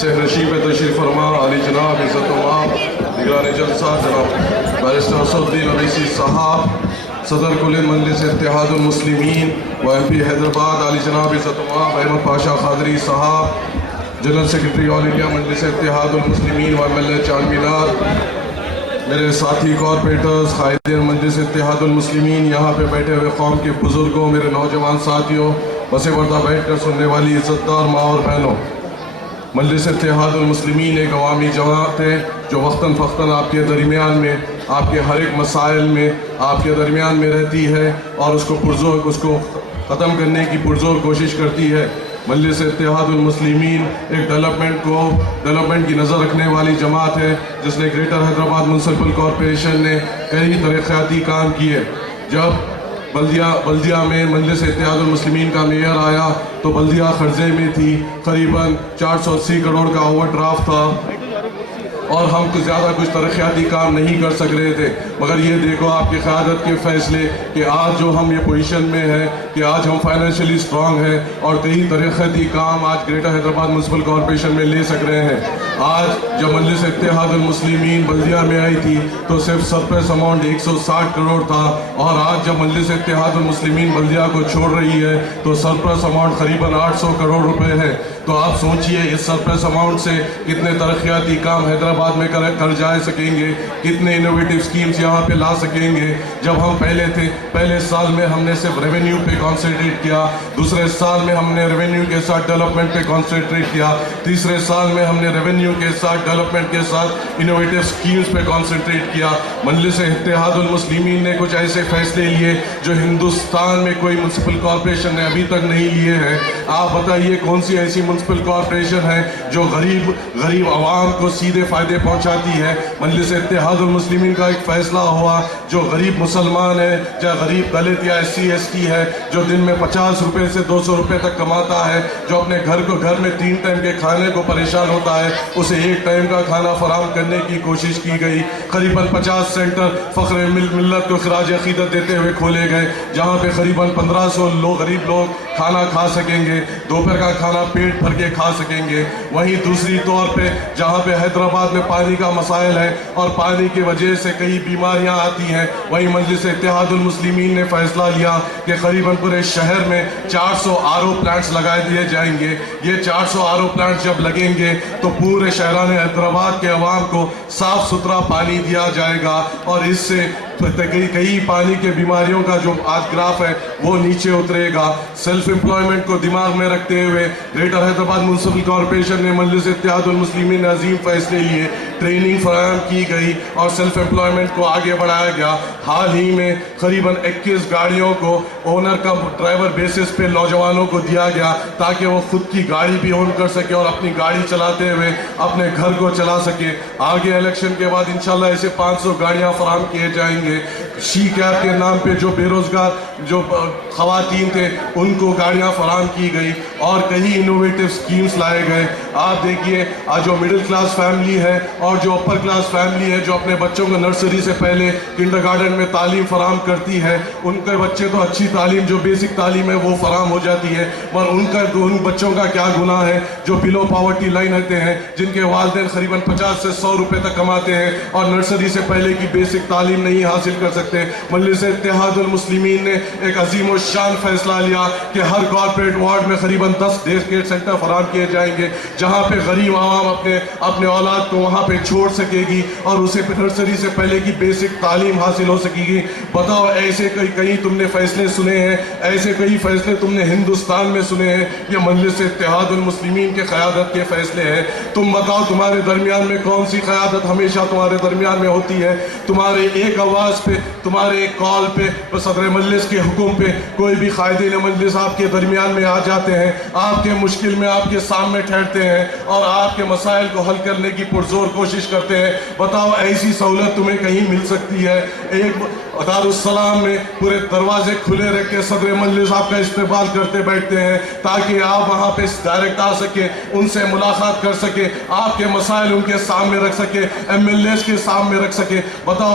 سے نشیب تشریف فرما علی جناب عزت ومآب نگران جلسہ جناب بیرسٹر اسدالدین اویسی صاحب، صدر کل مجلس اتحاد المسلمین و ایم پی حیدرآباد علی جناب عزت ومآب احمد پاشا قادری صاحب، جنرل سیکرٹری آل انڈیا مجلس اتحاد المسلمین و ایم ایل اے چار مینار، میرے ساتھی کارپوریٹرز، قائدین مجلس اتحاد المسلمین، یہاں پہ بیٹھے ہوئے قوم کے بزرگوں، میرے نوجوان ساتھیوں، پس پردہ بیٹھ کر سننے والی عزتدار ماں اور بہنوں، مجلس اتحاد المسلمین ایک عوامی جماعت ہے جو وقتاً فوقتاً آپ کے درمیان میں، آپ کے ہر ایک مسائل میں، آپ کے درمیان میں رہتی ہے اور اس کو ختم کرنے کی پرزور کوشش کرتی ہے۔ مجلس اتحاد المسلمین ایک ڈیولپمنٹ کی نظر رکھنے والی جماعت ہے جس نے گریٹر حیدرآباد میونسپل کارپوریشن نے کئی ترقیاتی کام کیے۔ جب بلدیہ میں مجلس اتحاد المسلمین کا میئر آیا تو بلدیہ قرضے میں تھی، قریباً 480 کروڑ کا اوور ڈرافٹ تھا اور ہم زیادہ کچھ ترقیاتی کام نہیں کر سک رہے تھے، مگر یہ دیکھو آپ کی قیادت کے فیصلے کہ آج جو ہم یہ پوزیشن میں ہیں کہ آج ہم فائنینشلی سٹرانگ ہیں اور کئی ترقیاتی کام آج گریٹر حیدرآباد میونسپل کارپوریشن میں لے سک رہے ہیں۔ آج جب مجلس اتحاد المسلمین بلدیہ میں آئی تھی تو صرف سرپلس اماؤنٹ 160 کروڑ تھا، اور آج جب مجلس اتحاد المسلمین بلدیہ کو چھوڑ رہی ہے تو سرپلس اماؤنٹ قریباً 800 کروڑ روپے ہے۔ تو آپ سوچئے اس سرپلس اماؤنٹ سے کتنے ترقیاتی کام حیدرآباد میں کر جا سکیں گے، کتنے انوویٹو سکیمز یہاں پہ لا سکیں گے۔ جب ہم پہلے سال میں ہم نے صرف ریونیو پہ کانسنٹریٹ کیا، دوسرے سال میں ہم نے ریونیو کے ساتھ ڈیولپمنٹ پہ کانسنٹریٹ کیا، تیسرے سال میں ہم نے ریونیو کے ساتھ ڈیولپمنٹ کے ساتھ انوویٹو سکیمز پہ کانسنٹریٹ کیا۔ مجلس اتحاد المسلمین نے کچھ ایسے فیصلے لیے جو ہندوستان میں کوئی میونسپل کارپوریشن نے ابھی تک نہیں لیے ہیں۔ آپ بتائیے کون سی ایسی میونسپل کارپوریشن ہے جو غریب عوام کو سیدھے فائدے پہنچاتی ہے؟ مجلس اتحاد المسلمین کا ایک فیصلہ ہوا جو غریب مسلمان ہے، چاہے غریب دلت یا SC/ST ہے، جو دن میں 50 روپے سے 200 روپے تک کماتا ہے، جو اپنے گھر میں 3 ٹائم کے کھانے کو پریشان ہوتا ہے، اسے 1 ٹائم کا کھانا فراہم کرنے کی کوشش کی گئی۔ قریباً 50 سینٹر فخر ملت کو خراج عقیدت دیتے ہوئے کھولے گئے، جہاں پہ قریباً 1500 غریب لوگ کھانا کھا سکیں گے، دوپہر کا کھانا پیٹ بھر کے کھا سکیں گے۔ وہیں دوسری طور پہ جہاں پہ حیدرآباد میں پانی کا مسائل ہے اور پانی کی وجہ سے کئی بیماریاں آتی ہیں، وہیں مجلس اتحاد المسلمین نے فیصلہ لیا کہ قریباً پورے شہر میں 400 RO پلانٹس لگائے دیے جائیں گے۔ یہ 400 RO پلانٹس جب لگیں گے تو پورے شہران حیدرآباد کے عوام کو صاف ستھرا پانی دیا جائے گا، اور اس سے کئی پانی کے بیماریوں کا جو آج گراف ہے وہ نیچے اترے گا۔ سیلف امپلائمنٹ کو دماغ میں رکھتے ہوئے گریٹر حیدرآباد میونسپل کارپوریشن نے مجلس اتحاد المسلمین نے عظیم فیصلے لیے، ٹریننگ فراہم کی گئی اور سیلف امپلائمنٹ کو آگے بڑھایا گیا۔ حال ہی میں قریباً 21 گاڑیوں کو اونر کا ڈرائیور بیسس پہ نوجوانوں کو دیا گیا تاکہ وہ خود کی گاڑی بھی اون کر سکے اور اپنی گاڑی چلاتے ہوئے اپنے گھر کو چلا سکے۔ آگے الیکشن کے بعد انشاءاللہ ایسے 500 گاڑیاں فراہم کیے جائیں گے۔ شی کیب کے نام پہ جو بے روزگار جو خواتین تھے ان کو گاڑیاں فراہم کی گئی اور کئی انوویٹو سکیمز لائے گئے۔ آپ دیکھیے جو مڈل کلاس فیملی ہے اور جو اپر کلاس فیملی ہے جو اپنے بچوں کو نرسری سے پہلے کنڈر گارڈن میں تعلیم فراہم کرتی ہے، ان کے بچے تو اچھی تعلیم جو بیسک تعلیم ہے وہ فراہم ہو جاتی ہے، مگر ان بچوں کا کیا گناہ ہے جو بلو پاورٹی لائن رہتے ہیں، جن کے والدین قریباً 50 سے 100 روپے تک کماتے ہیں اور نرسری سے پہلے کی بیسک تعلیم نہیں حاصل کر سکتے۔ مجلس اتحاد المسلمین نے ایک عظیم الشان فیصلہ لیا کہ ہر کارپوریٹ وارڈ میں قریباً 10 ڈے کیئر سینٹر فراہم کیے جائیں گے جہاں پہ غریب عوام اپنے اولاد کو وہاں پہ چھوڑ سکے گی اور اسے نرسری سے پہلے کی بیسک تعلیم حاصل ہو سکے گی۔ بتاؤ ایسے کئی تم نے فیصلے سنے ہیں، ایسے کئی فیصلے تم نے ہندوستان میں سنے ہیں؟ یہ مجلس اتحاد المسلمین کے قیادت کے فیصلے ہیں۔ تم بتاؤ تمہارے درمیان میں کون سی قیادت ہمیشہ تمہارے درمیان میں ہوتی ہے؟ تمہارے ایک آواز پہ، تمہارے ایک کال پہ، صدر مجلس کے حکم پہ کوئی بھی قائدین مجلس آپ کے درمیان میں آ جاتے ہیں، آپ کے مشکل میں آپ کے سامنے ٹھہرتے ہیں اور آپ کے مسائل کو حل کرنے کی پرزور کوشش کرتے ہیں۔ بتاؤ ایسی سہولت تمہیں کہیں مل سکتی ہے؟ ایک دارالسلام میں پورے دروازے کھلے رکھ کے صدر مجلس آپ کا استقبال کرتے بیٹھتے ہیں تاکہ آپ وہاں پہ ڈائریکٹ آ سکیں، ان سے ملاقات کر سکیں، آپ کے مسائل ان کے سامنے رکھ سکیں، MLAs کے سامنے رکھ سکیں۔ بتاؤ